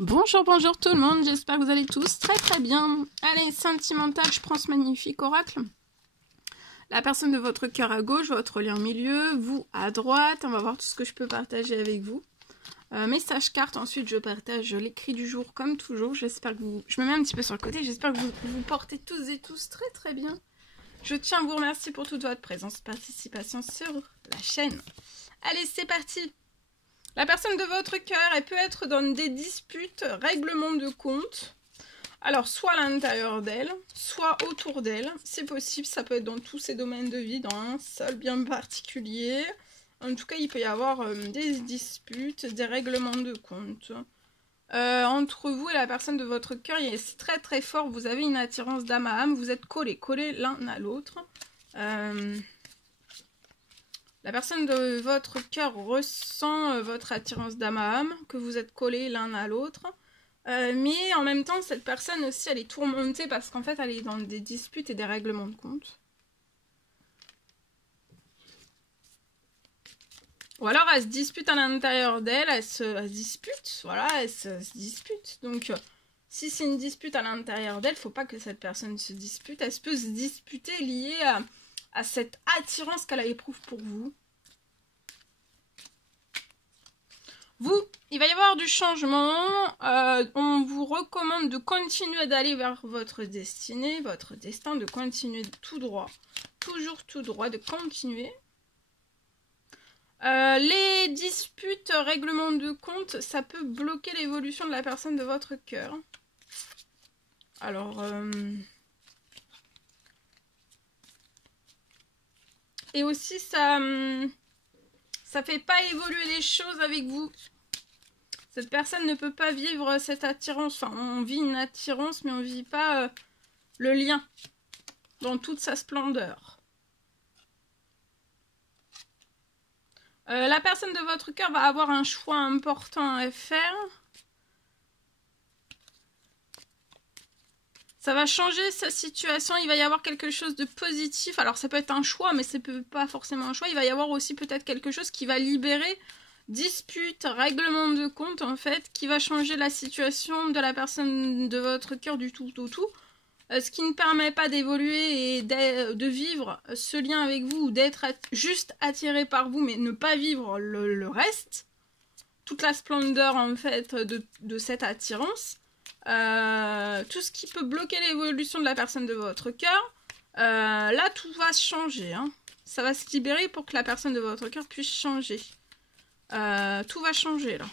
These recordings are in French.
Bonjour, bonjour tout le monde, j'espère que vous allez tous très bien. Allez, sentimental, je prends ce magnifique oracle. La personne de votre cœur à gauche, votre lien au milieu, vous à droite. On va voir tout ce que je peux partager avec vous. Message carte, ensuite je partage l'écrit du jour comme toujours. J'espère que vous... Je me mets un petit peu sur le côté, j'espère que vous vous portez tous et tous très bien. Je tiens à vous remercier pour toute votre présence, participation sur la chaîne. Allez, c'est parti. La personne de votre cœur, elle peut être dans des disputes, règlements de compte. Alors, soit à l'intérieur d'elle, soit autour d'elle. C'est possible, ça peut être dans tous ces domaines de vie, dans un seul bien particulier. En tout cas, il peut y avoir des disputes, des règlements de compte. Entre vous et la personne de votre cœur, c'est très fort. Vous avez une attirance d'âme à âme. Vous êtes collés l'un à l'autre. La personne de votre cœur ressent votre attirance d'âme à âme, que vous êtes collés l'un à l'autre. Mais en même temps, cette personne aussi, elle est tourmentée parce qu'en fait, elle est dans des disputes et des règlements de compte. Ou alors, elle se dispute à l'intérieur d'elle, elle se dispute, voilà, elle se dispute. Donc, si c'est une dispute à l'intérieur d'elle, il ne faut pas que cette personne se dispute. Elle peut se disputer liée à cette attirance qu'elle éprouve pour vous. Vous, il va y avoir du changement. On vous recommande de continuer d'aller vers votre destinée, votre destin, de continuer tout droit. Toujours tout droit, de continuer. Les disputes, règlements de compte, ça peut bloquer l'évolution de la personne de votre cœur. Alors... Et aussi, ça fait pas évoluer les choses avec vous. Cette personne ne peut pas vivre cette attirance. Enfin, on vit une attirance, mais on ne vit pas le lien dans toute sa splendeur. La personne de votre cœur va avoir un choix important à faire. Ça va changer sa situation, il va y avoir quelque chose de positif. Alors ça peut être un choix, mais ça peut pas forcément un choix. Il va y avoir aussi peut-être quelque chose qui va libérer dispute, règlement de compte en fait, qui va changer la situation de la personne de votre cœur du tout au tout. Ce qui ne permet pas d'évoluer et de vivre ce lien avec vous ou d'être juste attiré par vous, mais ne pas vivre le reste. Toute la splendeur en fait de cette attirance. Tout ce qui peut bloquer l'évolution de la personne de votre cœur, là tout va changer. Hein. Ça va se libérer pour que la personne de votre cœur puisse changer. Tout va changer là.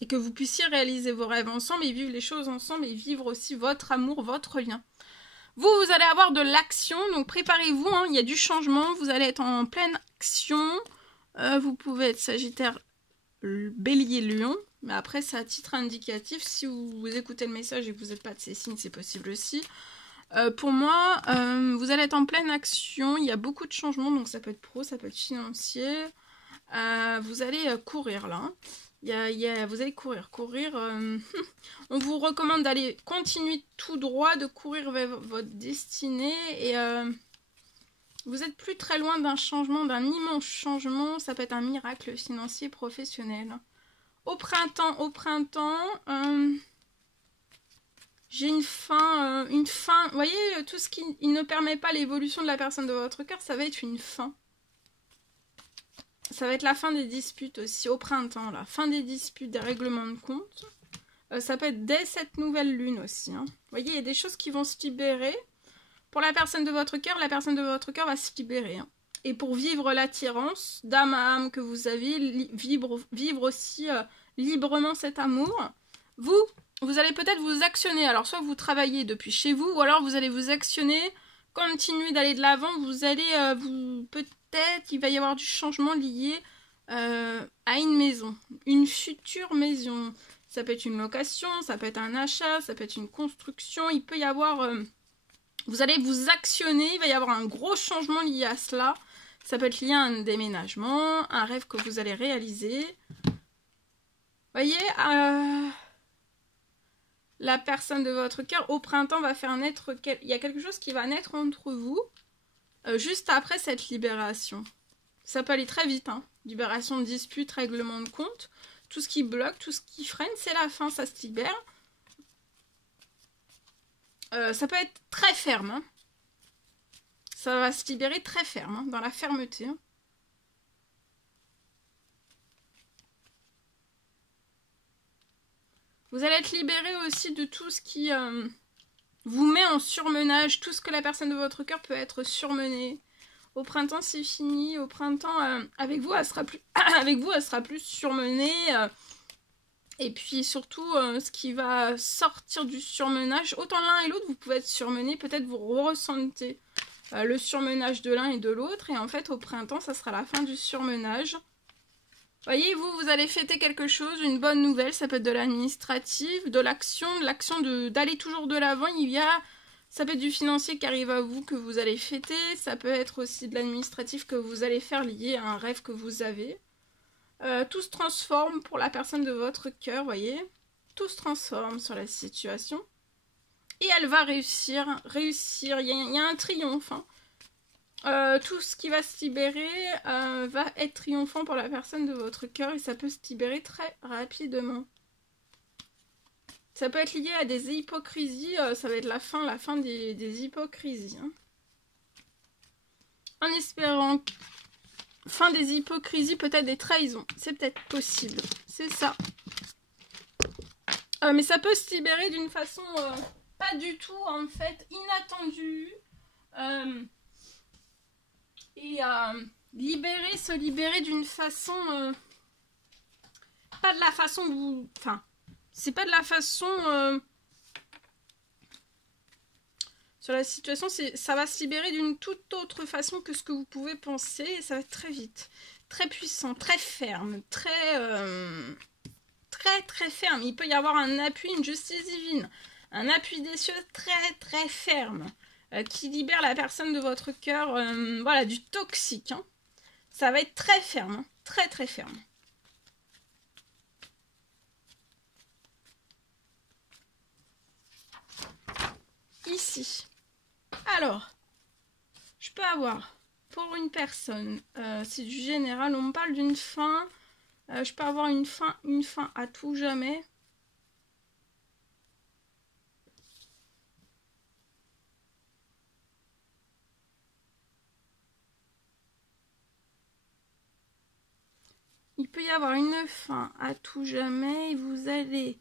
Et que vous puissiez réaliser vos rêves ensemble et vivre les choses ensemble et vivre aussi votre amour, votre lien. Vous allez avoir de l'action, donc préparez-vous, hein, il y a du changement, vous allez être en pleine action. Vous pouvez être Sagittaire, Bélier, Lion. Mais après, c'est à titre indicatif. Si vous écoutez le message et que vous n'êtes pas de ces signes, c'est possible aussi. Pour moi, vous allez être en pleine action. Il y a beaucoup de changements. Donc, ça peut être pro, ça peut être financier. Vous allez courir, là. Vous allez courir. On vous recommande d'aller continuer tout droit, de courir vers votre destinée. Et vous n'êtes plus très loin d'un changement, d'un immense changement. Ça peut être un miracle financier professionnel. Au printemps, j'ai une fin, vous voyez, tout ce qui ne permet pas l'évolution de la personne de votre cœur, ça va être une fin. Ça va être la fin des disputes aussi, au printemps, la fin des disputes, des règlements de compte. Ça peut être dès cette nouvelle lune aussi. Hein. Vous voyez, il y a des choses qui vont se libérer. Pour la personne de votre cœur, la personne de votre cœur va se libérer. Hein. Et pour vivre l'attirance d'âme à âme que vous avez, vivre aussi librement cet amour, vous allez peut-être vous actionner. Alors soit vous travaillez depuis chez vous, ou alors vous allez vous actionner, continuer d'aller de l'avant. Vous allez, peut-être, il va y avoir du changement lié à une maison, une future maison. Ça peut être une location, ça peut être un achat, ça peut être une construction. Il peut y avoir... vous allez vous actionner, il va y avoir un gros changement lié à cela. Ça peut être lié à un déménagement, un rêve que vous allez réaliser. Vous voyez, la personne de votre cœur, au printemps, va faire naître... Il y a quelque chose qui va naître entre vous, juste après cette libération. Ça peut aller très vite, hein. Libération de disputes, règlement de compte. tout ce qui bloque, tout ce qui freine, c'est la fin, ça se libère. Ça peut être très ferme. Hein. Ça va se libérer très ferme, hein, dans la fermeté. Hein. Vous allez être libéré aussi de tout ce qui vous met en surmenage, tout ce que la personne de votre cœur peut être surmenée. Au printemps, c'est fini. Au printemps, avec vous, elle sera plus, avec vous, elle sera plus surmenée. Et puis surtout, ce qui va sortir du surmenage, autant l'un et l'autre, vous pouvez être surmené. Peut-être vous ressentez le surmenage de l'un et de l'autre. Et en fait, au printemps, ça sera la fin du surmenage. Voyez, vous allez fêter quelque chose, une bonne nouvelle. Ça peut être de l'administratif, de l'action d'aller toujours de l'avant. Ça peut être du financier qui arrive à vous, que vous allez fêter. Ça peut être aussi de l'administratif que vous allez faire lié à un rêve que vous avez. Tout se transforme pour la personne de votre cœur, voyez. Tout se transforme sur la situation. Et elle va réussir. Il y a un triomphe. Hein. Tout ce qui va se libérer va être triomphant pour la personne de votre cœur. Et ça peut se libérer très rapidement. Ça peut être lié à des hypocrisies. Ça va être la fin des hypocrisies. Hein. En espérant... Fin des hypocrisies, peut-être des trahisons. C'est peut-être possible. C'est ça. Mais ça peut se libérer d'une façon pas du tout, en fait, inattendue. Et se libérer d'une façon... pas de la façon où vous... Enfin, c'est pas de la façon... Sur la situation, ça va se libérer d'une toute autre façon que ce que vous pouvez penser. Et ça va être très vite, très puissant, très ferme, très ferme. Il peut y avoir un appui, une justice divine, un appui des cieux très ferme qui libère la personne de votre cœur, voilà, du toxique. Hein. Ça va être très ferme, hein, très ferme. Ici. Alors, je peux avoir, pour une personne, c'est du général, on me parle d'une fin, je peux avoir une fin à tout jamais. Il peut y avoir une fin à tout jamais et vous allez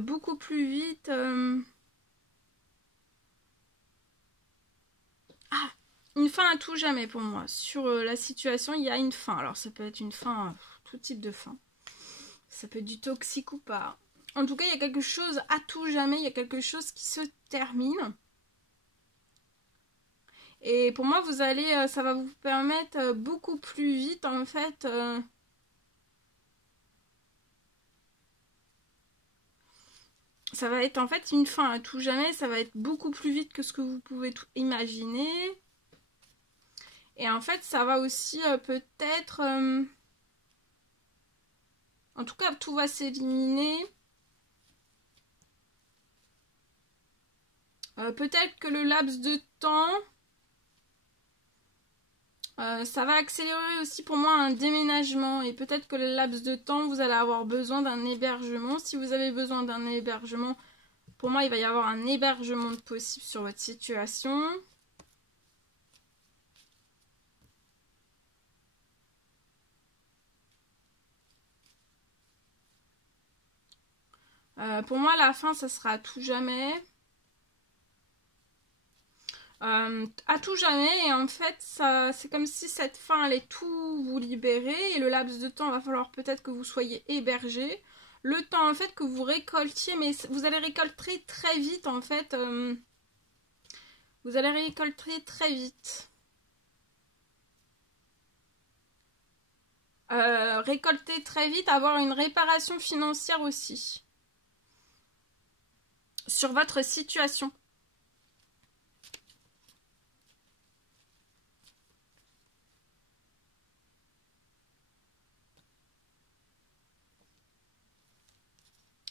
beaucoup plus vite... Une fin à tout jamais pour moi. Sur la situation, il y a une fin. Alors ça peut être une fin, tout type de fin. Ça peut être du toxique ou pas. En tout cas, il y a quelque chose à tout jamais. Il y a quelque chose qui se termine. Et pour moi, ça va vous permettre beaucoup plus vite, en fait... Ça va être en fait une fin à tout jamais. Ça va être beaucoup plus vite que ce que vous pouvez imaginer. Et en fait, ça va aussi peut-être... En tout cas, tout va s'éliminer. Peut-être que le laps de temps... ça va accélérer aussi pour moi un déménagement. Et peut-être que le laps de temps, vous allez avoir besoin d'un hébergement. Si vous avez besoin d'un hébergement, pour moi, il va y avoir un hébergement possible sur votre situation. Pour moi, la fin, ça sera à tout jamais. À tout jamais. Et en fait, c'est comme si cette fin allait tout vous libérer. Et le laps de temps, il va falloir peut-être que vous soyez hébergé. Le temps, en fait, que vous récoltiez. Mais vous allez récolter très vite, en fait. Vous allez récolter très vite. Récolter très vite, avoir une réparation financière aussi. Sur votre situation.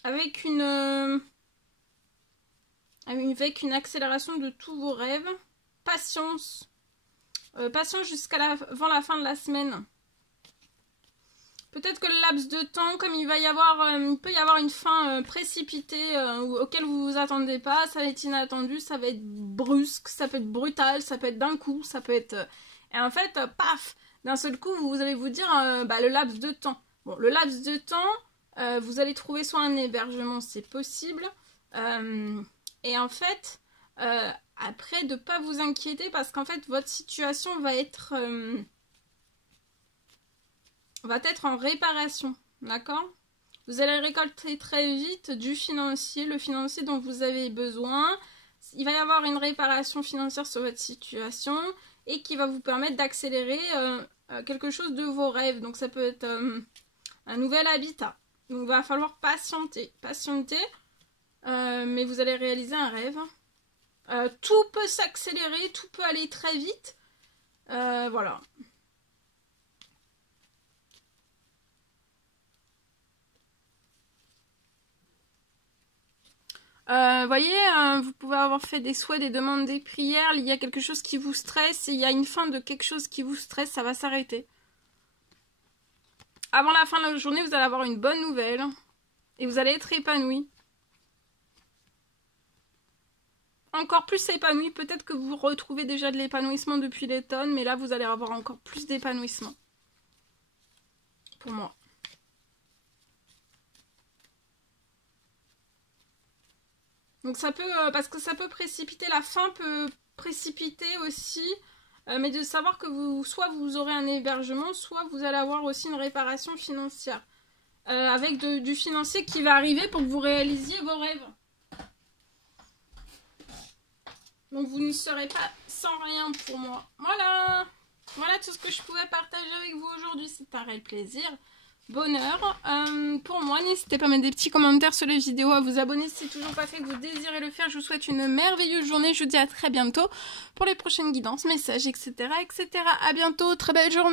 Avec une accélération de tous vos rêves. Patience. Patience avant la fin de la semaine. Peut-être que le laps de temps, comme il peut y avoir une fin précipitée auquel vous vous attendez pas, ça va être inattendu, ça va être brusque, ça peut être brutal, ça peut être d'un coup, ça peut être... Et en fait, paf, d'un seul coup, vous allez vous dire le laps de temps. Bon, le laps de temps, vous allez trouver soit un hébergement, c'est possible. Et en fait, après, de ne pas vous inquiéter parce qu'en fait, votre situation va être en réparation, d'accord? Vous allez récolter très vite du financier, le financier dont vous avez besoin. Il va y avoir une réparation financière sur votre situation et qui va vous permettre d'accélérer quelque chose de vos rêves. Donc ça peut être un nouvel habitat. Donc il va falloir patienter, mais vous allez réaliser un rêve. Tout peut s'accélérer, tout peut aller très vite. Voilà. Voyez, vous pouvez avoir fait des souhaits, des demandes, des prières, il y a quelque chose qui vous stresse, il y a une fin de quelque chose qui vous stresse, ça va s'arrêter. Avant la fin de la journée, vous allez avoir une bonne nouvelle et vous allez être épanoui. Encore plus épanoui, peut-être que vous retrouvez déjà de l'épanouissement depuis l'automne, mais là vous allez avoir encore plus d'épanouissement. Pour moi. Donc ça peut, parce que ça peut précipiter, la fin peut précipiter aussi, mais de savoir que soit vous aurez un hébergement, soit vous allez avoir aussi une réparation financière. Avec du financier qui va arriver pour que vous réalisiez vos rêves. Donc vous ne serez pas sans rien pour moi. Voilà. Voilà tout ce que je pouvais partager avec vous aujourd'hui. C'est un réel plaisir. Bonheur. Pour moi, n'hésitez pas à mettre des petits commentaires sur les vidéos, à vous abonner si c'est toujours pas fait, que vous désirez le faire. Je vous souhaite une merveilleuse journée. Je vous dis à très bientôt pour les prochaines guidances, messages, etc. etc. À bientôt. Très belle journée.